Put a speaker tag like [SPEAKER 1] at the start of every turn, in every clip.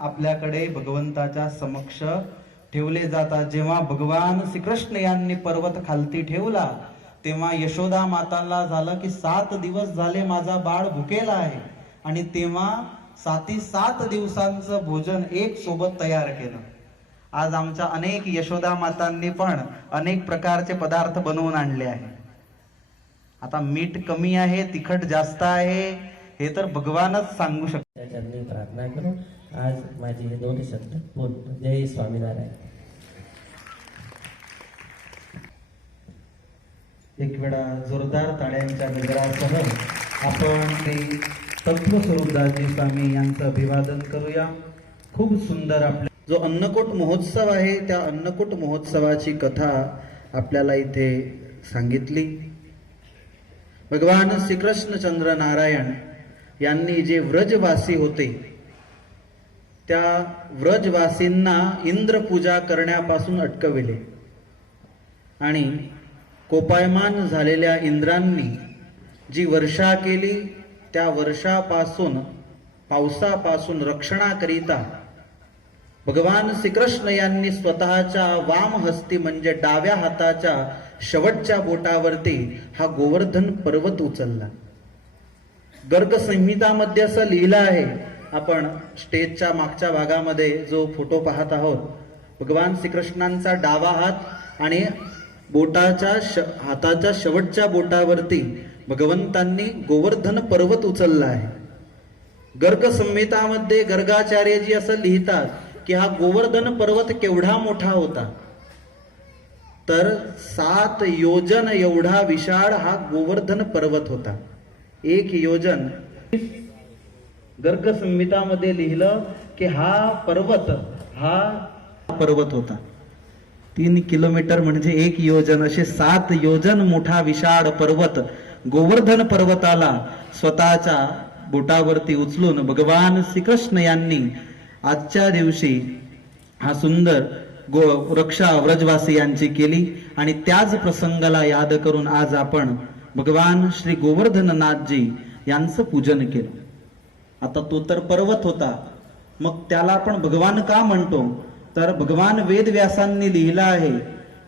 [SPEAKER 1] आपल्याकडे भगवंताच्या समक्ष ठेवले जातात. जेव्हा भगवान श्रीकृष्ण यांनी पर्वत खालती ठेवला तेव्हा यशोदा माताला झालं की सात दिवस झाले माझा बाळ भुकेला आहे. आणि तेव्हा साती सात दिवसांचं भोजन एक सोबत तयार केलं. आज आमच्या अनेक यशोदा मातांनी पण अनेक प्रकारचे पदार्थ बनवून आणले आहे. आता मीठ कमी आहे तिखट जास्त आहे. हे तर भगवानच सांगू शकतात.
[SPEAKER 2] त्या चरणी प्रार्थना करून आज माझे हे दोन शब्द पूर्ण जय स्वामीनारायण.
[SPEAKER 1] एक वेळा जोरदार ताड्यांच्या गजरासह आपण ते तत्वस्वरूपदासजी स्वामी यांचं अभिवादन करूया. खूप सुंदर आपल्या जो अन्नकूट महोत्सव आहे त्या अन्नकूट महोत्सवाची कथा आपल्याला इथे सांगितली. भगवान श्रीकृष्णचंद्र नारायण यांनी जे व्रजवासी होते त्या व्रजवासींना इंद्रपूजा करण्यापासून अटकविले. आणि कोपायमान झालेल्या इंद्रांनी जी वर्षा केली त्या वर्षापासून पावसापासून रक्षणाकरिता भगवान श्रीकृष्ण यांनी स्वतःच्या वाम हस्ती म्हणजे डाव्या हाताच्या शेवटच्या बोटावरती हा गोवर्धन पर्वत उचलला. गर्ग संहितामध्ये असं लिहिलं आहे. आपण स्टेजच्या मागच्या भागामध्ये जो फोटो पाहत आहोत भगवान श्रीकृष्णांचा डावा हात आणि बोटाच्या श हाताच्या शेवटच्या बोटावरती भगवंतांनी गोवर्धन पर्वत उचलला आहे. गर्ग संहितामध्ये गर्गाचार्यजी असं लिहितात की हा गोवर्धन पर्वत केवढा मोठा होता. तर सात योजन एवढा विशाळ हा गोवर्धन पर्वत होता. एक योजन. गर्ग संहितामध्ये लिहिलं की हा पर्वत हा पर्वत होता. तीन किलोमीटर म्हणजे एक योजन असे सात योजन मोठा विशाळ पर्वत. गोवर्धन पर्वताला स्वतःच्या बोटावरती उचलून भगवान श्रीकृष्ण यांनी आजच्या दिवशी हा सुंदर गो रक्षा व्रजवासी यांची केली. आणि त्याच प्रसंगाला याद करून आज आपण भगवान श्री गोवर्धननाथजी यांचं पूजन केलं. आता तो तर पर्वत होता. मग त्याला आपण भगवान का म्हणतो? तर भगवान वेदव्यासांनी लिहिलं आहे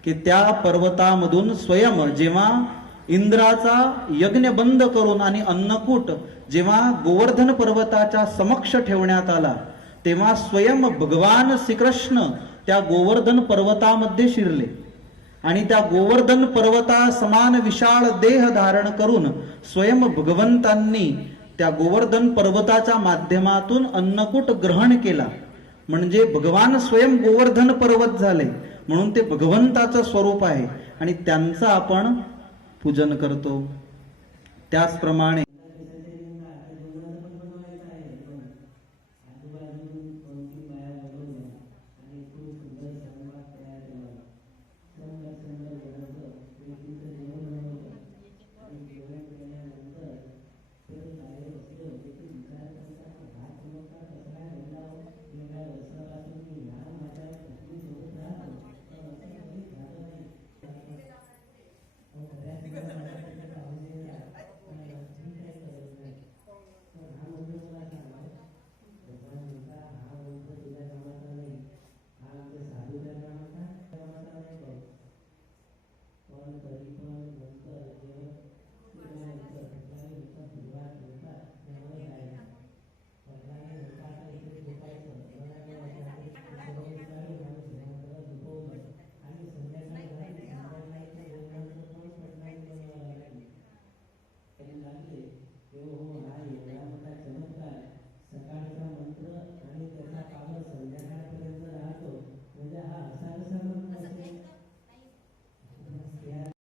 [SPEAKER 1] की त्या पर्वतामधून स्वयं जेव्हा इंद्राचा यज्ञ बंद करून आणि अन्नकूट जेव्हा गोवर्धन पर्वताच्या समक्ष ठेवण्यात आला तेव्हा स्वयं भगवान श्रीकृष्ण त्या गोवर्धन पर्वतामध्ये शिरले. आणि त्या गोवर्धन पर्वता समान विशाळ देह धारण करून स्वयं भगवंतांनी त्या गोवर्धन पर्वताच्या माध्यमातून अन्नकूट ग्रहण केला. म्हणजे भगवान स्वयं गोवर्धन पर्वत झाले. म्हणून ते भगवंताचं स्वरूप आहे. आणि त्यांचं आपण पूजन करतो. त्याचप्रमाणे